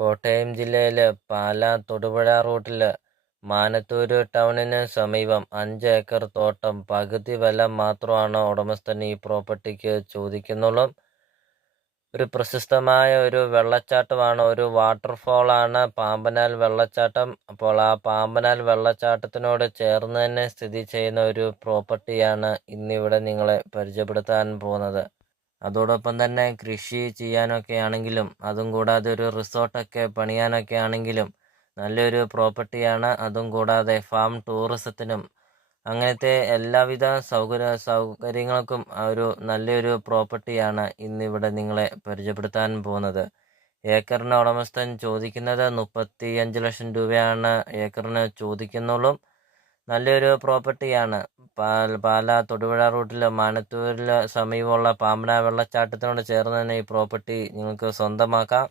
കോട്ടയം ജില്ലയില് പാലാ തൊടുപുഴ റൂട്ടില് മാനത്തൂര് ടൗണിന് സമീപം 5 ഏക്കർ തോട്ടം പകുതി വില മാത്രമാണ് ഉടമസ്ഥൻ ഈ പ്രോപ്പർട്ടിക്ക് ചോദിക്കുന്നുള്ളൂ. ഒരു പ്രശസ്തമായ ഒരു വെള്ളച്ചാട്ടമാണ്, ഒരു വാട്ടർഫോളാണ് പാമ്പനാൽ വെള്ളച്ചാട്ടം. അപ്പോൾ ആ പാമ്പനാൽ വെള്ളച്ചാട്ടത്തിനോട് ചേർന്ന് തന്നെ സ്ഥിതി ചെയ്യുന്ന ഒരു പ്രോപ്പർട്ടിയാണ് ഇന്നിവിടെ നിങ്ങളെ പരിചയപ്പെടുത്താൻ പോകുന്നത്. അതോടൊപ്പം തന്നെ കൃഷി ചെയ്യാനൊക്കെ ആണെങ്കിലും അതും കൂടാതെ ഒരു റിസോർട്ടൊക്കെ പണിയാനൊക്കെ ആണെങ്കിലും നല്ലൊരു പ്രോപ്പർട്ടിയാണ്. അതും കൂടാതെ ഫാം ടൂറിസത്തിനും അങ്ങനത്തെ എല്ലാവിധ സൗകര്യങ്ങൾക്കും ഒരു നല്ലൊരു പ്രോപ്പർട്ടിയാണ് ഇന്നിവിടെ നിങ്ങളെ പരിചയപ്പെടുത്താൻ പോകുന്നത്. ഏക്കറിന് ഉടമസ്ഥൻ ചോദിക്കുന്നത് 35 ലക്ഷം രൂപയാണ് ഏക്കറിന് ചോദിക്കുന്നുള്ളൂ. നല്ലൊരു പ്രോപ്പർട്ടിയാണ്. പാലാ തൊടുപുഴ റൂട്ടിൽ മാനത്തൂരിൽ സമീപമുള്ള പാമ്പന വെള്ളച്ചാട്ടത്തിനോട് ചേർന്ന് തന്നെ ഈ പ്രോപ്പർട്ടി നിങ്ങൾക്ക് സ്വന്തമാക്കാം.